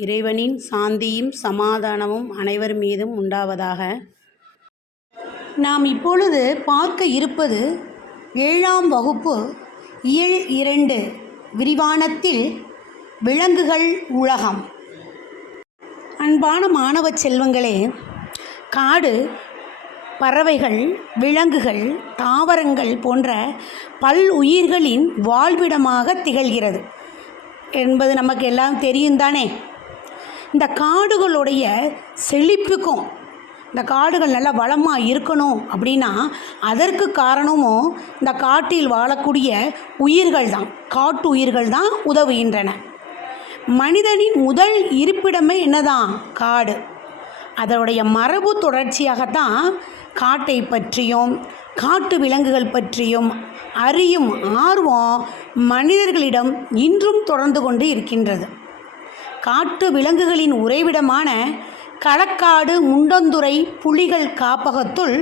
இறைவனின் சாந்தியும் சமாதானமும் அனைவர் மீதும் உண்டாவதாக. நாம் இப்பொழுது பார்க்க இருப்பது ஏழாம் வகுப்பு இயல் இரண்டு விரிவானத்தில் விலங்குகள் உலகம். அன்பான மாணவ செல்வங்களே காடு பறவைகள் விலங்குகள் தாவரங்கள் போன்ற பல் உயிர்களின் வாழ்விடமாக திகழ்கிறது. என்பது நமக்கு எல்லாம் தெரியும் தானே இந்த காடுகளுடைய செழிப்புக்கும் இந்த காடுகள் நல்லா வளமாக இருக்கணும் அப்படின்னா அதற்கு காரணமும் இந்த காட்டில் வாழக்கூடிய உயிர்கள் தான் காட்டு உயிர்கள் தான் உதவுகின்றன. மனிதனின் முதல் இருப்பிடமே என்னதான்? காடு. அதனுடைய மரபு தொடர்ச்சியாகத்தான் காட்டை பற்றியும் காட்டு விலங்குகள் பற்றியும் அறியும் ஆர்வம் மனிதர்களிடம் இன்றும் தொடர்ந்து கொண்டு இருக்கின்றது. காட்டு விலங்குகளின் உறைவிடமான களக்காடு முண்டந்துறை புலிகள் காப்பகத்துள்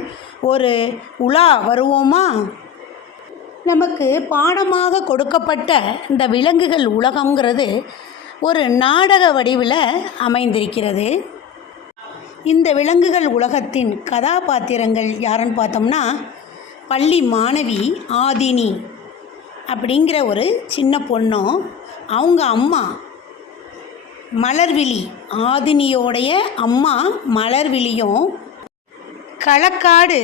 ஒரு உலா வருவோமா? நமக்கு பாடமாக கொடுக்கப்பட்ட இந்த விலங்குகள் உலகங்கிறது ஒரு நாடக வடிவில் அமைந்திருக்கிறது. இந்த விலங்குகள் உலகத்தின் கதாபாத்திரங்கள் யாருன்னு பார்த்தோம்னா பள்ளி மாணவி ஆதினி அப்படிங்கிற ஒரு சின்ன பொண்ணும் அவங்க அம்மா மலர்விழி. ஆதினியோடைய அம்மா மலர்விழியும் களக்காடு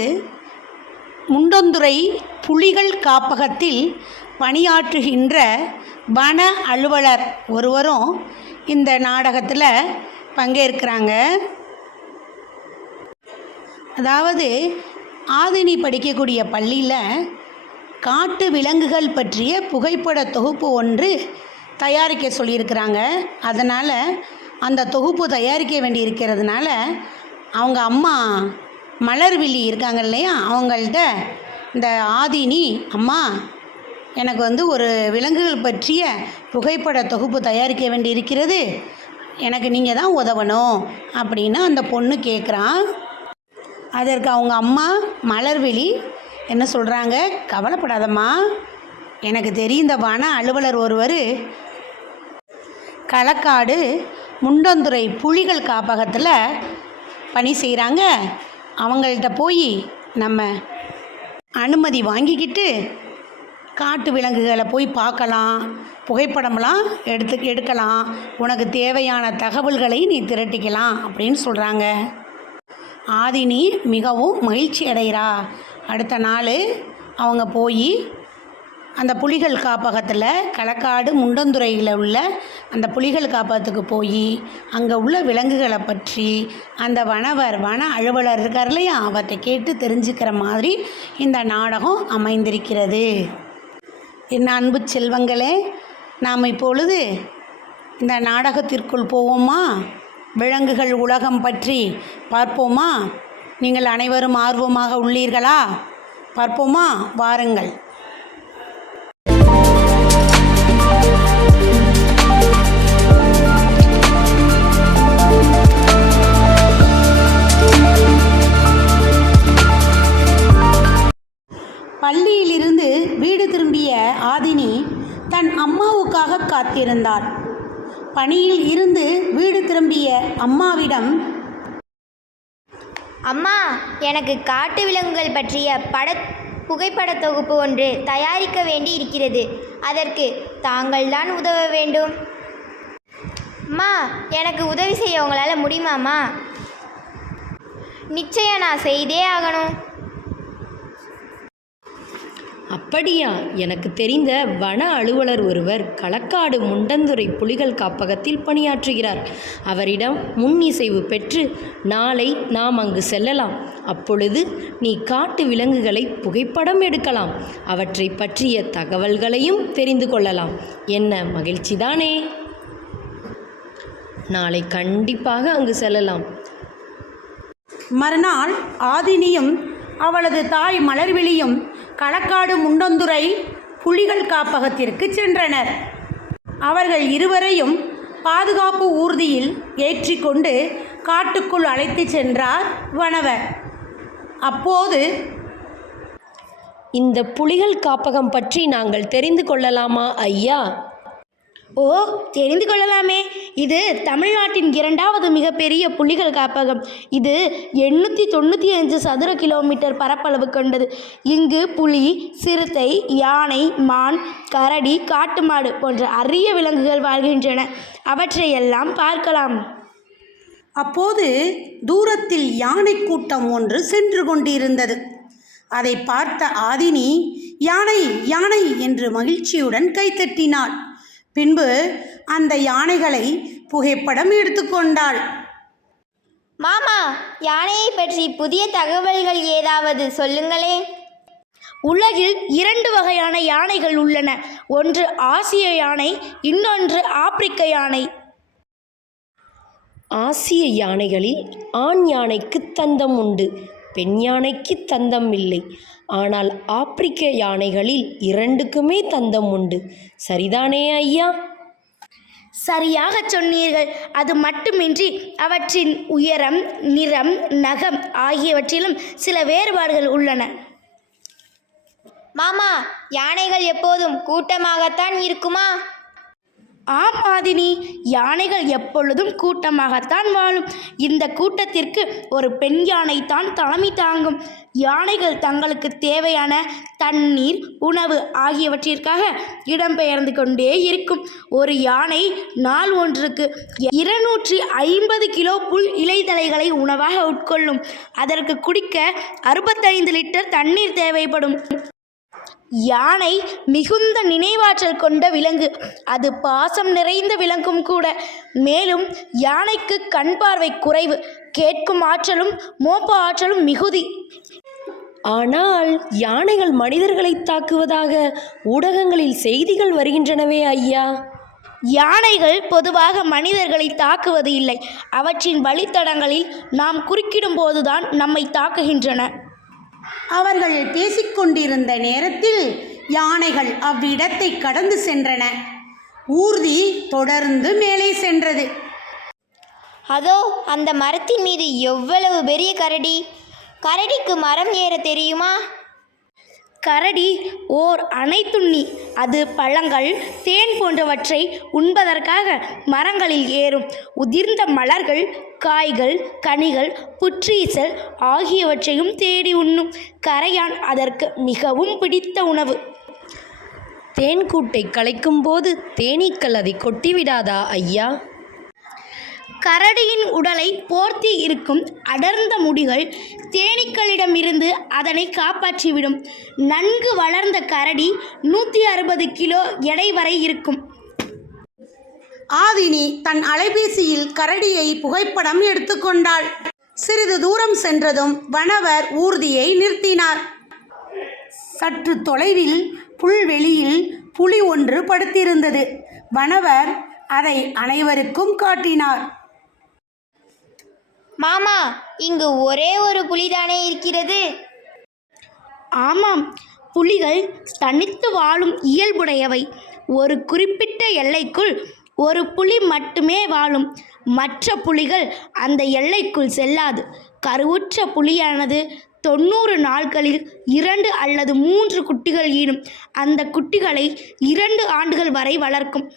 முண்டந்துறை புலிகள் காப்பகத்தில் பணியாற்றுகின்ற வன அலுவலர் ஒருவரும் இந்த நாடகத்தில் பங்கேற்கிறாங்க. அதாவது ஆதினி படிக்கக்கூடிய பள்ளியில் காட்டு விலங்குகள் பற்றிய புகைப்பட தொகுப்பு ஒன்று தயாரிக்க சொல்லியிருக்கிறாங்க. அதனால் அந்த தொகுப்பு தயாரிக்க வேண்டி இருக்கிறதுனால அவங்க அம்மா மலர்விழி இருக்காங்க இல்லையா? அவங்கள்ட்ட இந்த ஆதினி அம்மா எனக்கு வந்து ஒரு விலங்குகள் பற்றிய புகைப்பட தொகுப்பு தயாரிக்க வேண்டி இருக்கிறது எனக்கு நீங்கள் தான் உதவணும் அப்படின்னு அந்த பொண்ணு கேட்குறான் அதற்கு அவங்க அம்மா மலர்விழி என்ன சொல்கிறாங்க கவலைப்படாதம்மா. எனக்கு தெரிந்த இந்த வன அலுவலர் ஒருவர் களக்காடு முண்டந்துறை புலிகள் காப்பகத்தில் பணி செய்கிறாங்க அவங்கள்ட்ட போய் நம்ம அனுமதி வாங்கிக்கிட்டு காட்டு விலங்குகளை போய் பார்க்கலாம் புகைப்படம்லாம் எடுத்து எடுக்கலாம். உனக்கு தேவையான தகவல்களை நீ திரட்டிக்கலாம் அப்படின்னு சொல்கிறாங்க ஆதினி மிகவும் மகிழ்ச்சி அடைகிறா. அடுத்த நாள் அவங்க போய் அந்த புலிகள் காப்பகத்தில் களக்காடு முண்டந்துறையில் உள்ள அந்த புலிகள் காப்பகத்துக்கு போய் அங்கே உள்ள விலங்குகளை பற்றி அந்த வனவர் வன அலுவலர் இருக்கார் இல்லையா அவர்கிட்ட கேட்டு தெரிஞ்சுக்கிற மாதிரி இந்த நாடகம் அமைந்திருக்கிறது. என் அன்பு செல்வங்களே நாம் இப்பொழுது இந்த நாடகத்திற்குள் போவோமா? விலங்குகள் உலகம் பற்றி பார்ப்போமா? நீங்கள் அனைவரும் ஆர்வமாக உள்ளீர்களா? பார்ப்போமா? வாருங்கள். பள்ளியிலிருந்து வீடு திரும்பிய ஆதினி தன் அம்மாவுக்காக காத்திருந்தாள். பணியில் இருந்து வீடு திரும்பிய அம்மாவிடம் அம்மா எனக்கு காட்டு விலங்குகள் பற்றிய பட புகைப்பட தொகுப்பு ஒன்று தயாரிக்க வேண்டி இருக்கிறது அதற்கு தாங்கள்தான் உதவ வேண்டும். அம்மா எனக்கு உதவி செய்ய உங்களால் முடியுமாம்மா? நிச்சயம் நான் செய்தே ஆகணும். அப்படியா? எனக்கு தெரிந்த வன அலுவலர் ஒருவர் களக்காடு முண்டந்துறை புலிகள் காப்பகத்தில் பணியாற்றுகிறார். அவரிடம் முன் இசைவு பெற்று நாளை நாம் அங்கு செல்லலாம். அப்பொழுது நீ காட்டு விலங்குகளை புகைப்படம் எடுக்கலாம். அவற்றை பற்றிய தகவல்களையும் தெரிந்து கொள்ளலாம். என்ன மகிழ்ச்சிதானே? நாளை கண்டிப்பாக அங்கு செல்லலாம். மறுநாள் ஆதினியும் அவளது தாய் மலர்விழியும் களக்காடு முண்டந்துறை புலிகள் காப்பகத்திற்கு சென்றனர். அவர்கள் இருவரையும் பாதுகாப்பு ஊர்தியில் ஏற்றிக்கொண்டு காட்டுக்குள் அழைத்துச் சென்றார் வனவர். அப்போது இந்த புலிகள் காப்பகம் பற்றி நாங்கள் தெரிந்து கொள்ளலாமா ஐயா? ஓ தெரிந்து கொள்ளலாமே. இது தமிழ்நாட்டின் இரண்டாவது மிகப்பெரிய புலிகள் காப்பகம். இது எண்ணூற்றி தொண்ணூற்றி அஞ்சு சதுர கிலோமீட்டர் பரப்பளவு கொண்டது. இங்கு புலி சிறுத்தை யானை மான் கரடி காட்டு மாடு போன்ற அரிய விலங்குகள் வாழ்கின்றன. அவற்றையெல்லாம் பார்க்கலாம். அப்போது தூரத்தில் யானை கூட்டம் ஒன்று சென்று கொண்டிருந்தது. அதை பார்த்த ஆதினி யானை யானை என்று மகிழ்ச்சியுடன் கைத்தட்டினாள் பின்பு அந்த யானைகளை புகைப்படம் எடுத்துக்கொண்டாள். மாமா யானையை பற்றி புதிய தகவல்கள் ஏதாவது சொல்லுங்களே உலகில் இரண்டு வகையான யானைகள் உள்ளன. ஒன்று ஆசிய யானை இன்னொன்று ஆப்பிரிக்க யானை. ஆசிய யானைகளில் ஆண் யானைக்கு தந்தம் உண்டு பெண் யானைக்கு தந்தம் இல்லை. ஆனால் ஆப்பிரிக்க யானைகளில் இரண்டுக்குமே தந்தம் உண்டு. சரிதானே ஐயா? சரியாக சொன்னீர்கள். அது மட்டுமின்றி அவற்றின் உயரம் நிறம் நகம் ஆகியவற்றிலும் சில வேறுபாடுகள் உள்ளன. மாமா யானைகள் எப்போதும் கூட்டமாகத்தான் இருக்குமா? ஆம் ஆதினி யானைகள் எப்பொழுதும் கூட்டமாகத்தான் வாழும். இந்த கூட்டத்திற்கு ஒரு பெண் யானை தான் தலைமை தாங்கும். யானைகள் தங்களுக்கு தேவையான தண்ணீர் உணவு ஆகியவற்றிற்காக இடம்பெயர்ந்து கொண்டே இருக்கும். ஒரு யானை நாள் ஒன்றுக்கு இருநூற்றி ஐம்பது கிலோ புல் இலைதலைகளை உணவாக உட்கொள்ளும். அதற்கு குடிக்க அறுபத்தைந்து லிட்டர் தண்ணீர் தேவைப்படும். யானை மிகுந்த நினைவாற்றல் கொண்ட விலங்கு. அது பாசம் நிறைந்த விலங்கும் கூட. மேலும் யானைக்கு கண் பார்வை குறைவு. கேட்கும் ஆற்றலும் மோப்ப ஆற்றலும் மிகுதி. ஆனால் யானைகள் மனிதர்களை தாக்குவதாக ஊடகங்களில் செய்திகள் வருகின்றனவே ஐயா. யானைகள் பொதுவாக மனிதர்களை தாக்குவது இல்லை. அவற்றின் வழித்தடங்களில் நாம் குறுக்கிடும் போதுதான் நம்மை தாக்குகின்றன. அவர்கள் பேசிக்கொண்டிருந்த நேரத்தில் யானைகள் அவ்விடத்தை கடந்து சென்றன. ஊர்தி தொடர்ந்து மேலே சென்றது. அதோ அந்த மரத்தின் மீது எவ்வளவு பெரிய கரடி? கரடிக்கு மரம் ஏற தெரியுமா? கரடி ஓர் அணைத்துண்ணி. அது பழங்கள் தேன் போன்றவற்றை உண்பதற்காக மரங்களில் ஏறும். உதிர்ந்த மலர்கள் காய்கள் கனிகள் புற்றீசல் ஆகியவற்றையும் தேடி உண்ணும். கரையான் அதற்கு மிகவும் பிடித்த உணவு. தேன்கூட்டை கலைக்கும் போது தேனீக்கள் அதை கொட்டிவிடாதா ஐயா? கரடியின் உடலை போர்த்தி இருக்கும் அடர்ந்த முடிகள் தேனீக்களிடமிருந்து அதனை காப்பாற்றிவிடும். நன்கு வளர்ந்த கரடி நூற்றி அறுபது கிலோ எடை வரை இருக்கும். ஆதினி தன் அலைபேசியில் கரடியை புகைப்படம் எடுத்துக்கொண்டாள் சிறிது தூரம் சென்றதும் வனவர் ஊர்தியை நிறுத்தினார். சற்று தொலைவில் புல்வெளியில் புலி ஒன்று படுத்திருந்தது. வனவர் அதை அனைவருக்கும் காட்டினார். மாமா இங்கு ஒரே ஒரு புலிதானே இருக்கிறது. ஆமாம் புலிகள் தனித்து வாழும் இயல்புடையவை. ஒரு குறிப்பிட்ட எல்லைக்குள் ஒரு புலி மட்டுமே வாழும். மற்ற புலிகள் அந்த எல்லைக்குள் செல்லாது. கருவுற்ற புலியானது தொண்ணூறு நாட்களில் இரண்டு அல்லது மூன்று குட்டிகள் ஈனும். அந்த குட்டிகளை இரண்டு ஆண்டுகள் வரை வளர்க்கும்.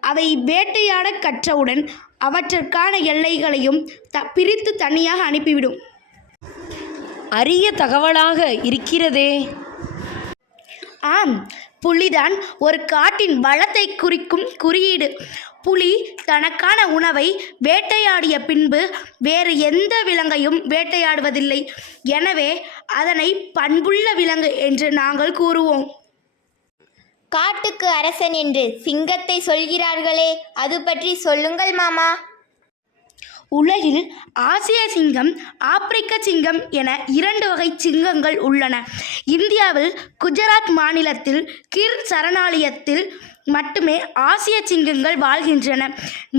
அவை வேட்டையாட கற்றவுடன் அவற்றிற்கான எல்லைகளையும் த பிரித்து தனியாக அனுப்பிவிடும். அரிய தகவலாக இருக்கிறதே. ஆம் புலிதான் ஒரு காட்டின் வளத்தை குறிக்கும் குறியீடு. புலி தனக்கான உணவை வேட்டையாடிய பின்பு வேறு எந்த விலங்கையும் வேட்டையாடுவதில்லை. எனவே அதனை பண்புள்ள விலங்கு என்று நாங்கள் கூறுவோம். காட்டுக்கு அரசன் என்று சிங்கத்தை சொல்கிறார்களே அது பற்றி சொல்லுங்கள் மாமா. உலகில் ஆசிய சிங்கம் ஆப்பிரிக்க சிங்கம் என இரண்டு வகை சிங்கங்கள் உள்ளன. இந்தியாவில் குஜராத் மாநிலத்தில் கிர் சரணாலயத்தில் மட்டுமே ஆசிய சிங்கங்கள் வாழ்கின்றன.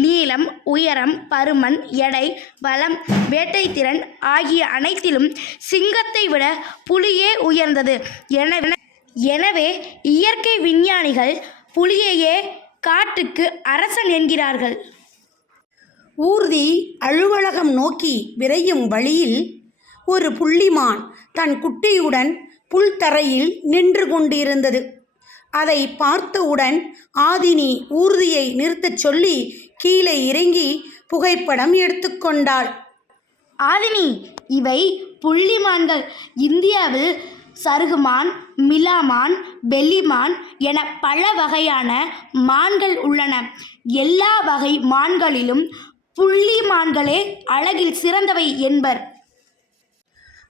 நீளம் உயரம் பருமன் எடை பலம் வேட்டைத்திறன் ஆகிய அனைத்திலும் சிங்கத்தை விட புலியே உயர்ந்தது. எனவே எனவே இயற்கை விஞ்ஞானிகள் புலியையே காட்டுக்கு அரசன் என்கிறார்கள். ஊர்தி அலுவலகம் நோக்கி விரையும் வழியில் ஒரு புள்ளிமான் தன் குட்டியுடன் புல்தரையில் நின்று கொண்டிருந்தது. அதை பார்த்தவுடன் ஆதினி ஊர்தியை நிறுத்தச் சொல்லி கீழே இறங்கி புகைப்படம் எடுத்துக்கொண்டாள் ஆதினி இவை புள்ளிமான்கள். இந்தியாவில் சருகுமான் மிலாமான் வெள்ளிமான் என பல வகையான மான்கள் உள்ளன. எல்லா வகை மான்களிலும் புள்ளி மான்களே அழகில் சிறந்தவை என்பர்.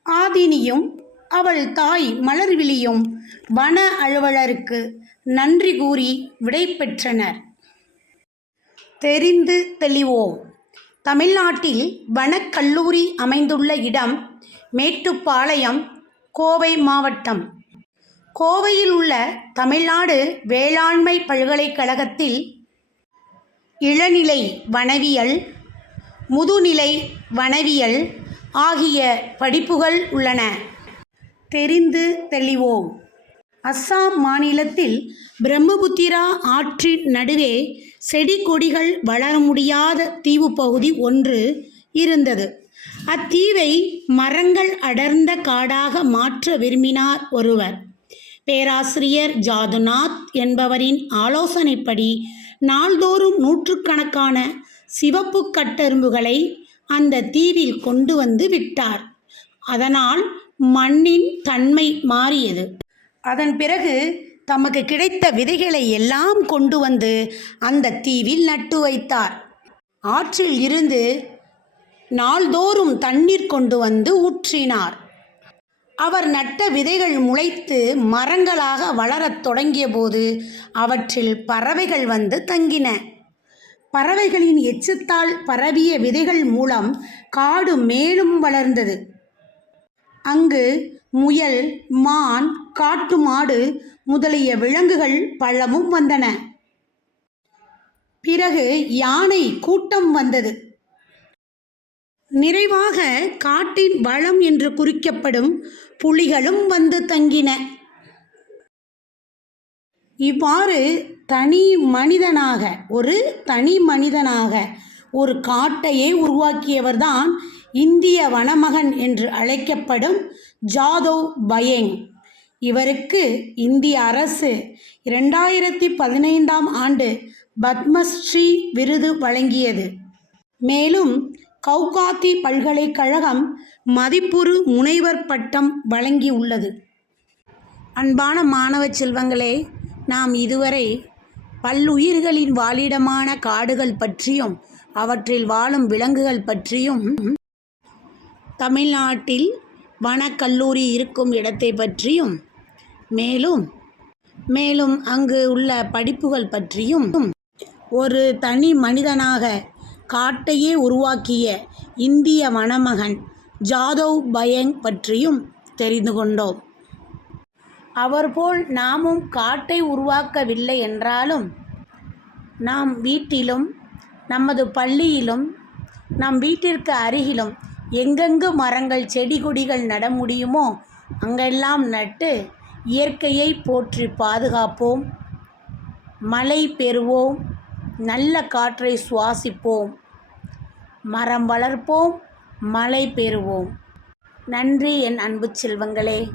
ஆதினியும் அவள் தாய் மலர்விழியும் வன அலுவலருக்கு நன்றி கூறி விடை பெற்றனர். தெரிந்து தெளிவோம். தமிழ்நாட்டில் வனக்கல்லூரி அமைந்துள்ள இடம் மேட்டுப்பாளையம் கோவை மாவட்டம். கோவையில் உள்ள தமிழ்நாடு வேளாண்மை பல்கலைக்கழகத்தில் இளநிலை வனவியல் முதுநிலை வனவியல் ஆகிய படிப்புகள் உள்ளன. தெரிந்து தெளிவோம். அஸ்ஸாம் மாநிலத்தில் பிரம்மபுத்திரா ஆற்றின் நடுவே செடி கொடிகள் வளர முடியாத தீவு பகுதி ஒன்று இருந்தது. அத்தீவை மரங்கள் அடர்ந்த காடாக மாற்ற விரும்பினார் ஒருவர். பேராசிரியர் ஜாதுநாத் என்பவரின் ஆலோசனைப்படி நாள்தோறும் நூற்றுக்கணக்கான சிவப்பு கட்டெரும்புகளை அந்த தீவில் கொண்டு வந்து விட்டார். அதனால் மண்ணின் தன்மை மாறியது. அதன் பிறகு தமக்கு கிடைத்த விதைகளை எல்லாம் கொண்டு வந்து அந்த தீவில் நட்டு வைத்தார். ஆற்றில் இருந்து நாள்தோறும் தண்ணீர் கொண்டு வந்து ஊற்றினார். அவர் நட்ட விதைகள் முளைத்து மரங்களாக வளரத் தொடங்கியபோது அவற்றில் பறவைகள் வந்து தங்கின. பறவைகளின் எச்சத்தால் பரவிய விதைகள் மூலம் காடு மேலும் வளர்ந்தது. அங்கு முயல் மான் காட்டு மாடு முதலிய விலங்குகள் பலமும் வந்தன. பிறகு யானை கூட்டம் வந்தது. நிறைவாக காட்டின் வளம் என்று குறிக்கப்படும் புலிகளும் வந்து தங்கின. இவ்வாறு தனி மனிதனாக ஒரு தனி மனிதனாக ஒரு காட்டையே உருவாக்கியவர்தான் இந்திய வனமகன் என்று அழைக்கப்படும் ஜாதவ் பயேங். இவருக்கு இந்திய அரசு இரண்டாயிரத்தி பதினைந்தாம் ஆண்டு பத்மஸ்ரீ விருது வழங்கியது. மேலும் கவுகாத்தி பல்கலைக்கழகம் மதிப்புறு முனைவர் பட்டம் வழங்கியுள்ளது. அன்பான மாணவ செல்வங்களே நாம் இதுவரை பல்லுயிர்களின் வாழிடமான காடுகள் பற்றியும் அவற்றில் வாழும் விலங்குகள் பற்றியும் தமிழ்நாட்டில் வனக்கல்லூரி இருக்கும் இடத்தை பற்றியும் மேலும் மேலும் அங்கு உள்ள படிப்புகள் பற்றியும் ஒரு தனி மனிதனாக காட்டையே உருவாக்கிய இந்திய வனமகன் ஜாதவ் பயங் பற்றியும் தெரிந்து கொண்டோம். அவர்போல் நாமும் காட்டை உருவாக்கவில்லை என்றாலும் நாம் வீட்டிலும் நமது பள்ளியிலும் நம் வீட்டிற்கு அருகிலும் எங்கெங்கு மரங்கள் செடி கொடிகள் நட முடியுமோ அங்கெல்லாம் நட்டு இயற்கையை போற்றி பாதுகாப்போம். மழை பெறுவோம். நல்ல காற்றை சுவாசிப்போம். மரம் வளர்ப்போம் மழை பெறுவோம். நன்றி என் அன்பு செல்வங்களே.